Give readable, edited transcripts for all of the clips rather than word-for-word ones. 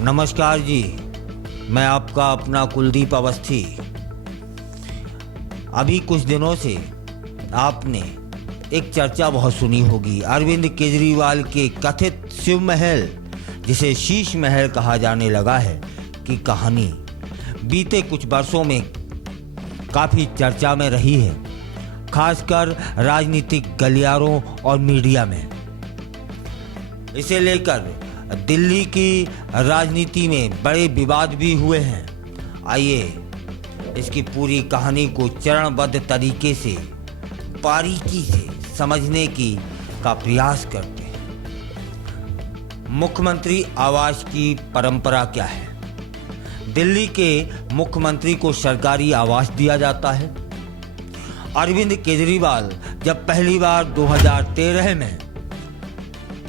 नमस्कार जी, मैं आपका अपना कुलदीप अवस्थी। अभी कुछ दिनों से आपने एक चर्चा बहुत सुनी होगी, अरविंद केजरीवाल के कथित शिव महल, जिसे शीश महल कहा जाने लगा है, की कहानी बीते कुछ वर्षों में काफ़ी चर्चा में रही है, खासकर राजनीतिक गलियारों और मीडिया में। इसे लेकर दिल्ली की राजनीति में बड़े विवाद भी हुए हैं। आइए इसकी पूरी कहानी को चरणबद्ध तरीके से बारीकी से समझने का प्रयास करते हैं। मुख्यमंत्री आवास की परंपरा क्या है? दिल्ली के मुख्यमंत्री को सरकारी आवास दिया जाता है। अरविंद केजरीवाल जब पहली बार 2013 में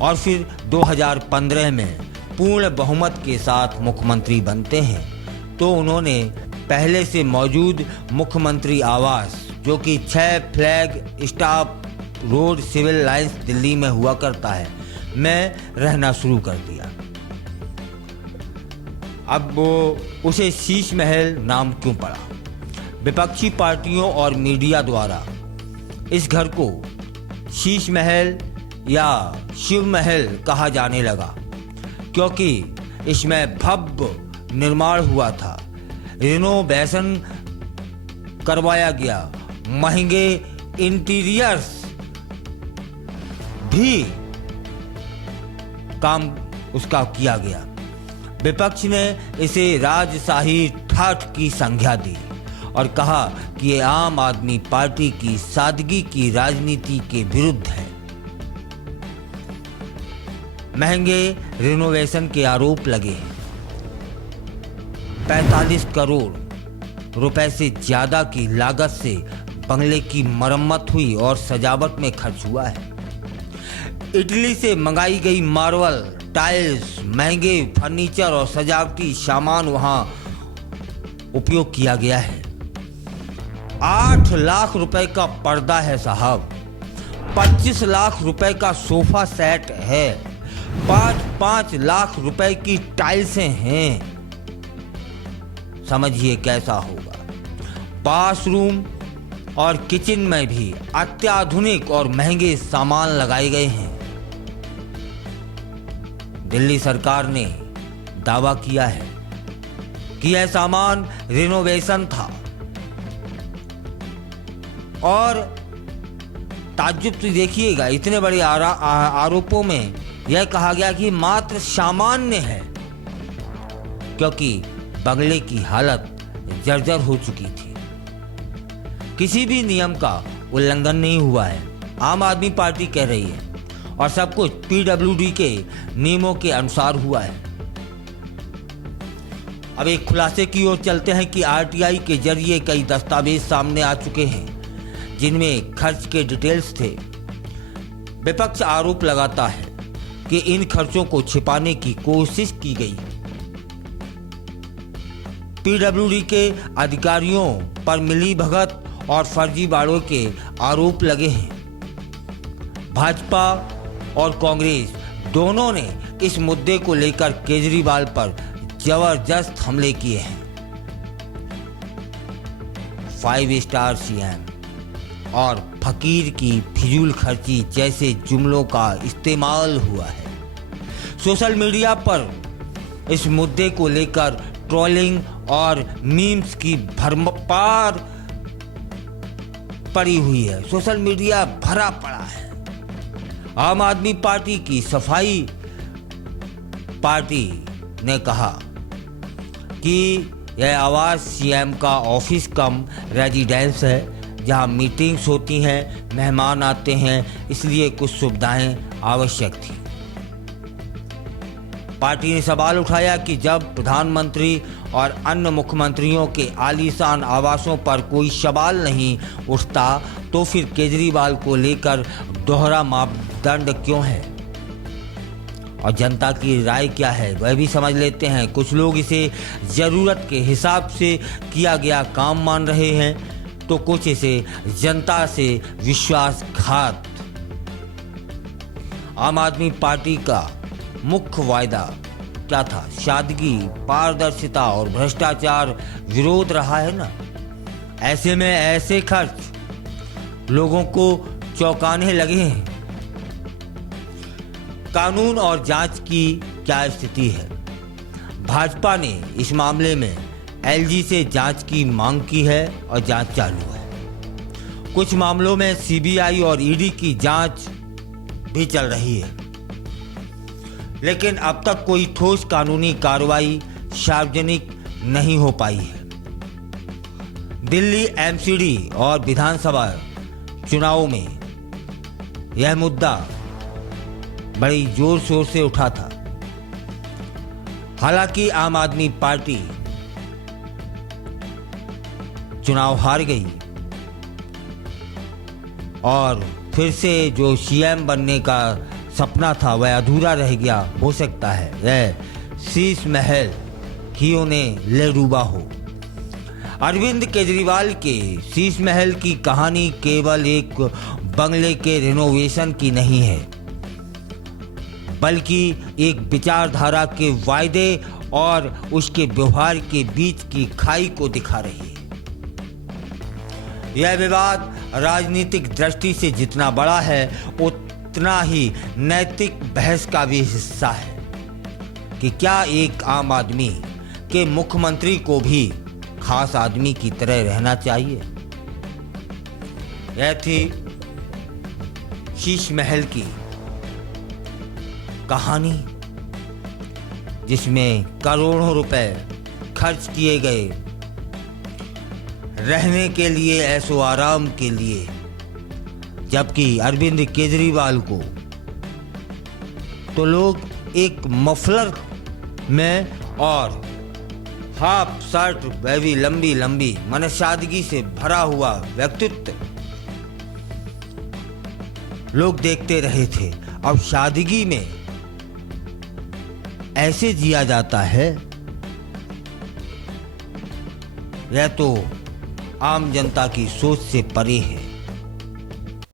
और फिर 2015 में पूर्ण बहुमत के साथ मुख्यमंत्री बनते हैं, तो उन्होंने पहले से मौजूद मुख्यमंत्री आवास, जो कि 6 Flagstaff Road Civil Lines Delhi में हुआ करता है, में रहना शुरू कर दिया। अब वो उसे शीश महल नाम क्यों पड़ा? विपक्षी पार्टियों और मीडिया द्वारा इस घर को शीश महल या शिव महल कहा जाने लगा, क्योंकि इसमें भव्य निर्माण हुआ था, रिनोवेशन करवाया गया, महंगे इंटीरियर्स भी काम उसका किया गया। विपक्ष ने इसे राजशाही ठाठ की संज्ञा दी और कहा कि ये आम आदमी पार्टी की सादगी की राजनीति के विरुद्ध है। महंगे रिनोवेशन के आरोप लगे। 45 करोड़ रुपए से ज्यादा की लागत से बंगले की मरम्मत हुई और सजावट में खर्च हुआ है। इटली से मंगाई गई मार्बल, टाइल्स, महंगे फर्नीचर और सजावटी सामान वहां उपयोग किया गया है। 8 लाख रुपए का पर्दा है साहब, 25 लाख रुपए का सोफा सेट है, 5 लाख रुपए की टाइल्सें हैं। समझिए कैसा होगा। बाथरूम और किचन में भी अत्याधुनिक और महंगे सामान लगाए गए हैं। दिल्ली सरकार ने दावा किया है कि यह सामान रिनोवेशन था और ताज्जुब तो देखिएगा, इतने बड़े आरोपों में यह कहा गया कि मात्र सामान्य है, क्योंकि बंगले की हालत जर्जर हो चुकी थी। किसी भी नियम का उल्लंघन नहीं हुआ है, आम आदमी पार्टी कह रही है, और सब कुछ पीडब्ल्यूडी के नियमों के अनुसार हुआ है। अब एक खुलासे की ओर चलते हैं कि आरटीआई के जरिए कई दस्तावेज सामने आ चुके हैं, जिनमें खर्च के डिटेल्स थे। विपक्ष आरोप लगाता है कि इन खर्चों को छिपाने की कोशिश की गई। पीडब्ल्यूडी के अधिकारियों पर मिलीभगत और फर्जीवाड़ों के आरोप लगे हैं। भाजपा और कांग्रेस दोनों ने इस मुद्दे को लेकर केजरीवाल पर जबरदस्त हमले किए हैं। 5 स्टार सीएम और फकीर की फिजूल खर्ची जैसे जुमलों का इस्तेमाल हुआ है। सोशल मीडिया पर इस मुद्दे को लेकर ट्रोलिंग और मीम्स की भरमार पड़ी हुई है। सोशल मीडिया भरा पड़ा है। आम आदमी पार्टी की सफाई पार्टी ने कहा कि यह आवास सीएम का ऑफिस कम रेजिडेंस है, जहां मीटिंग्स होती हैं, मेहमान आते हैं, इसलिए कुछ सुविधाएं आवश्यक थी। पार्टी ने सवाल उठाया कि जब प्रधानमंत्री और अन्य मुख्यमंत्रियों के आलीशान आवासों पर कोई सवाल नहीं उठता, तो फिर केजरीवाल को लेकर दोहरा मापदंड क्यों है? और जनता की राय क्या है वह भी समझ लेते हैं। कुछ लोग इसे जरूरत के हिसाब से किया गया काम मान रहे हैं, तो कुछ इसे जनता से विश्वासघात। आम आदमी पार्टी का मुख्य वायदा क्या था? सादगी, पारदर्शिता और भ्रष्टाचार विरोध रहा है ना। ऐसे में ऐसे खर्च लोगों को चौंकाने लगे हैं। कानून और जांच की क्या स्थिति है? भाजपा ने इस मामले में एलजी से जांच की मांग की है और जांच चालू है। कुछ मामलों में सीबीआई और ईडी की जांच भी चल रही है, लेकिन अब तक कोई ठोस कानूनी कार्रवाई सार्वजनिक नहीं हो पाई है। दिल्ली एमसीडी और विधानसभा चुनाव में यह मुद्दा बड़ी जोर शोर से उठा था। हालांकि आम आदमी पार्टी चुनाव हार गई और फिर से जो सीएम बनने का सपना था वह अधूरा रह गया। हो सकता है यह शीश महल ही उन्हें ले डूबा हो। अरविंद केजरीवाल के शीश महल की कहानी केवल एक बंगले के रिनोवेशन की नहीं है, बल्कि एक विचारधारा के वायदे और उसके व्यवहार के बीच की खाई को दिखा रही है। यह विवाद राजनीतिक दृष्टि से जितना बड़ा है उतना ही नैतिक बहस का भी हिस्सा है कि क्या एक आम आदमी के मुख्यमंत्री को भी खास आदमी की तरह रहना चाहिए। यह थी शीश महल की कहानी, जिसमें करोड़ों रुपए खर्च किए गए रहने के लिए, ऐशो आराम के लिए, जबकि अरविंद केजरीवाल को तो लोग एक मफलर में और हाफ शर्ट, वह भी लंबी लंबी, मन सादगी से भरा हुआ व्यक्तित्व लोग देखते रहे थे। अब सादगी में ऐसे जिया जाता है, यह तो आम जनता की सोच से परे है।